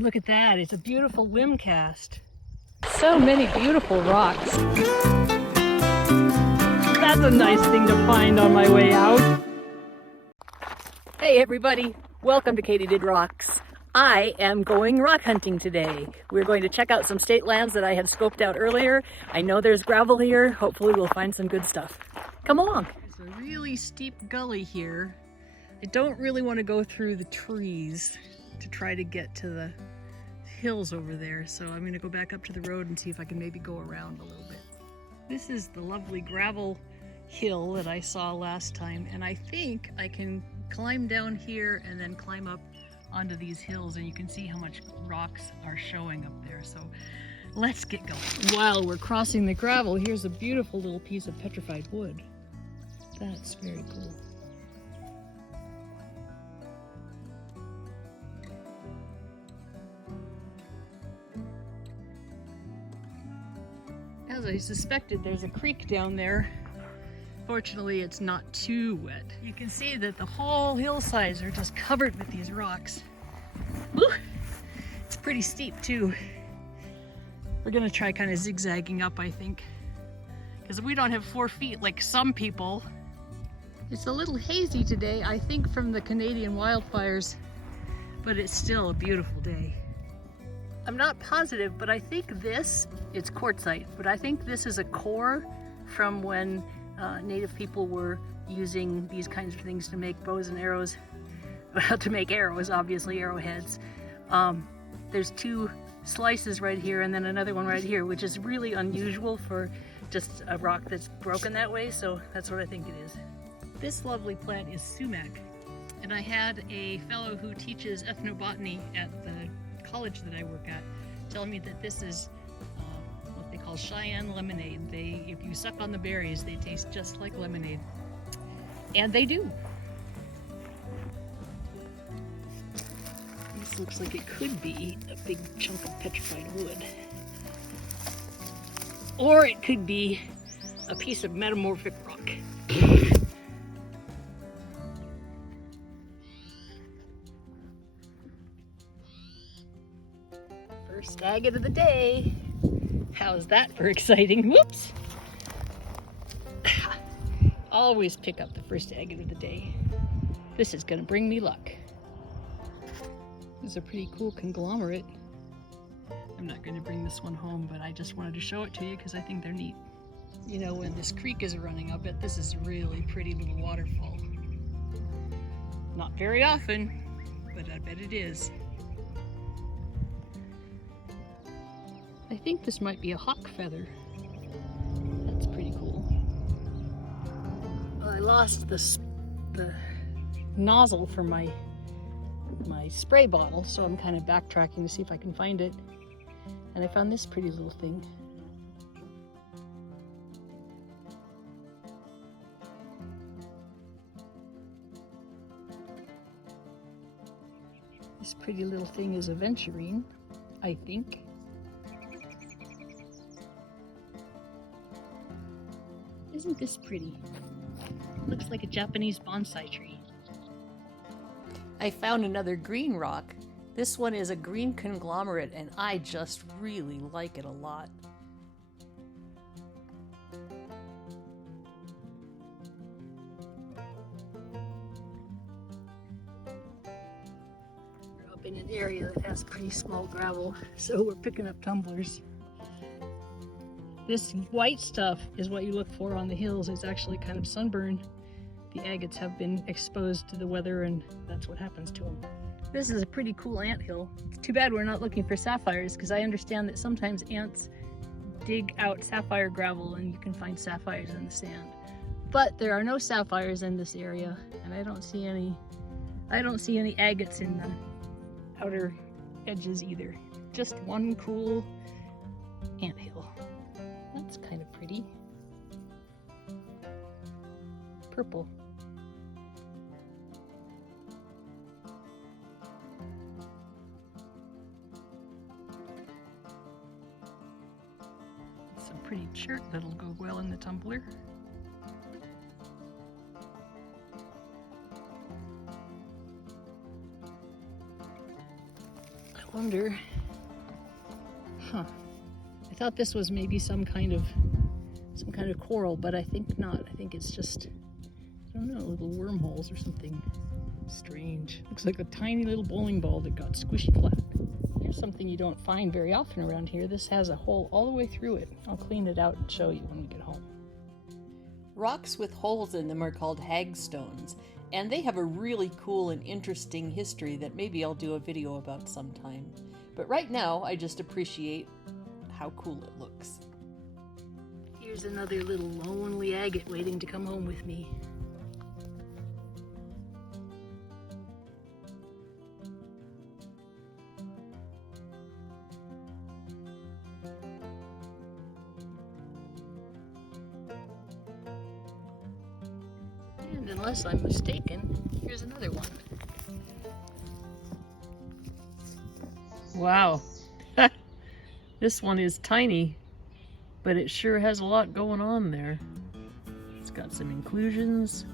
Look at that, it's a beautiful LIMBCAST. So many beautiful rocks. That's a nice thing to find on my way out. Hey everybody, welcome to Katie Did Rocks. I am going rock hunting today. We're going to check out some state lands that I had scoped out earlier. I know there's gravel here. Hopefully we'll find some good stuff. Come along. There's a really steep gully here. I don't really want to go through the trees to try to get to the hills over there. So I'm going to go back up to the road and see if I can maybe go around a little bit. This is the lovely gravel hill that I saw last time, and I think I can climb down here and then climb up onto these hills, and you can see how much rocks are showing up there. So let's get going. While we're crossing the gravel, here's a beautiful little piece of petrified wood. That's very cool. As I suspected, there's a creek down there. Fortunately, it's not too wet. You can see that the whole hillsides are just covered with these rocks. Woo! It's pretty steep too. We're gonna try kind of zigzagging up, I think, because we don't have 4 feet like some people. It's a little hazy today, I think from the Canadian wildfires, but it's still a beautiful day. I'm not positive, but I think it's quartzite, but I think this is a core from when Native people were using these kinds of things to make bows and arrows. Well, to make arrows, obviously, arrowheads. There's 2 slices right here and then another one right here, which is really unusual for just a rock that's broken that way, so that's what I think it is. This lovely plant is sumac, and I had a fellow who teaches ethnobotany at the college that I work at tell me that this is what they call Cheyenne lemonade. If you suck on the berries, they taste just like lemonade. And they do. This looks like it could be a big chunk of petrified wood. Or it could be a piece of metamorphic rock. First agate of the day. How's that for exciting? Whoops! Always pick up the first agate of the day. This is gonna bring me luck. This is a pretty cool conglomerate. I'm not gonna bring this one home, but I just wanted to show it to you because I think they're neat. You know, when this creek is running up it, this is a really pretty little waterfall. Not very often, but I bet it is. I think this might be a hawk feather. That's pretty cool. Well, I lost the nozzle for my spray bottle, so I'm kind of backtracking to see if I can find it. And I found this pretty little thing. This pretty little thing is a aventurine, I think. Isn't this pretty? Looks like a Japanese bonsai tree. I found another green rock. This one is a green conglomerate, and I just really like it a lot. We're up in an area that has pretty small gravel, so we're picking up tumblers. This white stuff is what you look for on the hills. It's actually kind of sunburned. The agates have been exposed to the weather, and that's what happens to them. This is a pretty cool anthill. It's too bad we're not looking for sapphires, because I understand that sometimes ants dig out sapphire gravel and you can find sapphires in the sand. But there are no sapphires in this area, and I don't see any agates in the outer edges either. Just one cool anthill. That's kind of pretty. Purple. Some pretty chert that'll go well in the tumbler. I I wonder, I thought this was maybe some kind of coral, but I think not. I think it's just, I don't know, little wormholes or something strange. Looks like a tiny little bowling ball that got squishy flat. Here's something you don't find very often around here. This has a hole all the way through it. I'll clean it out and show you when we get home. Rocks with holes in them are called hagstones, and they have a really cool and interesting history that maybe I'll do a video about sometime. But right now, I just appreciate how cool it looks. Here's another little lonely agate waiting to come home with me. And unless I'm mistaken, here's another one. Wow. This one is tiny, but it sure has a lot going on there. It's got some inclusions.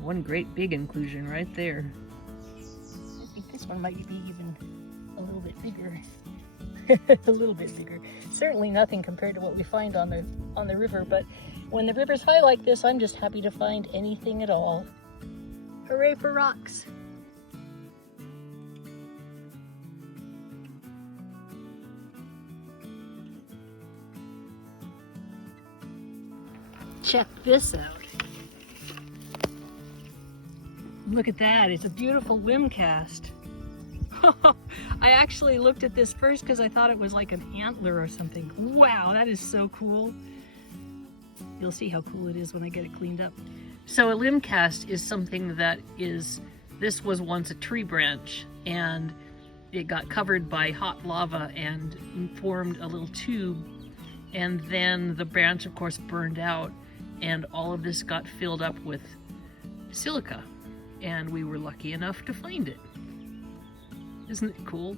One great big inclusion right there. I think this one might be even a little bit bigger. A little bit bigger. Certainly nothing compared to what we find on the river, but when the river's high like this, I'm just happy to find anything at all. Hooray for rocks! Check this out. Look at that, it's a beautiful LIMBCAST. I actually looked at this first because I thought it was like an antler or something. Wow, that is so cool. You'll see how cool it is when I get it cleaned up. So a LIMBCAST is something that is, this was once a tree branch and it got covered by hot lava and formed a little tube, and then the branch of course burned out and all of this got filled up with silica, and we were lucky enough to find it. Isn't it cool?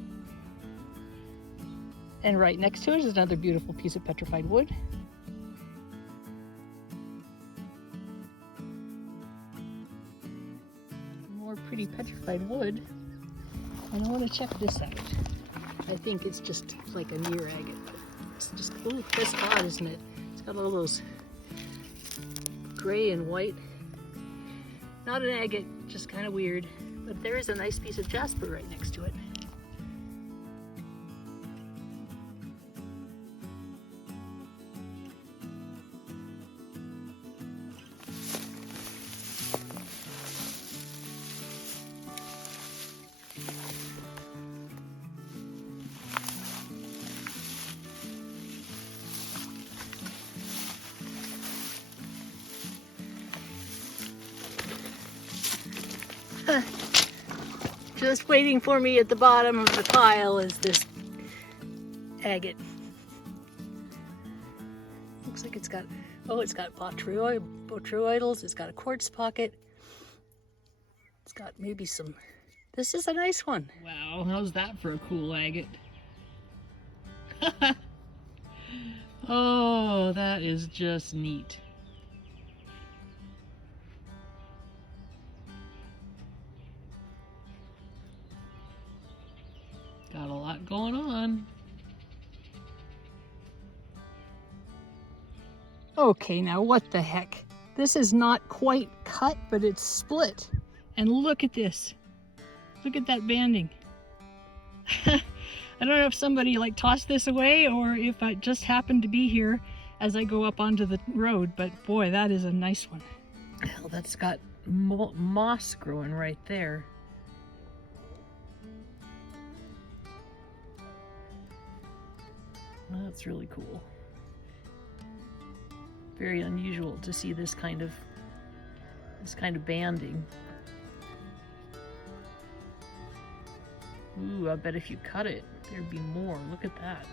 And right next to it is another beautiful piece of petrified wood. More pretty petrified wood. And I want to check this out. I think it's just like a near agate. It's just, ooh, that's odd, isn't it? It's got all those gray and white. Not an agate, just kind of weird. But there is a nice piece of jasper right next to it. Just waiting for me at the bottom of the pile is this agate. Looks like it's got, oh, it's got botryoidals, it's got a quartz pocket, it's got maybe some, this is a nice one. Wow, how's that for a cool agate? Oh, that is just neat. Got a lot going on. Okay, now what the heck? This is not quite cut, but it's split. And look at this. Look at that banding. I don't know if somebody like tossed this away or if I just happened to be here as I go up onto the road, but boy, that is a nice one. Hell, that's got moss growing right there. That's really cool. Very unusual to see this kind of banding. Ooh, I bet if you cut it, there'd be more. Look at that.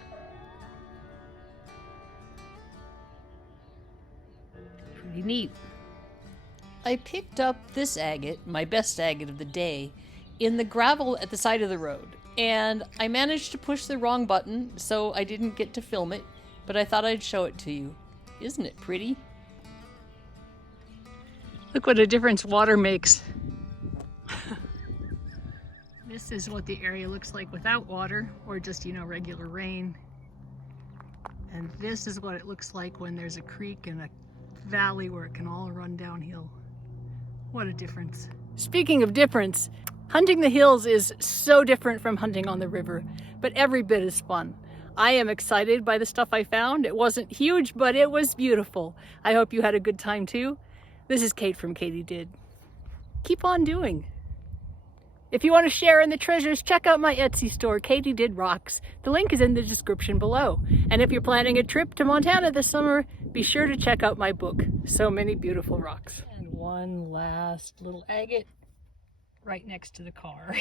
Pretty neat. I picked up this agate, my best agate of the day, in the gravel at the side of the road. And I managed to push the wrong button, so I didn't get to film it, but I thought I'd show it to you. Isn't it pretty? Look what a difference water makes. This is what the area looks like without water, or just, you know, regular rain. And this is what it looks like when there's a creek and a valley where it can all run downhill. What a difference. Speaking of difference, hunting the hills is so different from hunting on the river, but every bit as fun. I am excited by the stuff I found. It wasn't huge, but it was beautiful. I hope you had a good time too. This is Kate from Katie Did. Keep on doing. If you want to share in the treasures, check out my Etsy store, Katie Did Rocks. The link is in the description below. And if you're planning a trip to Montana this summer, be sure to check out my book, So Many Beautiful Rocks. And one last little agate right next to the car.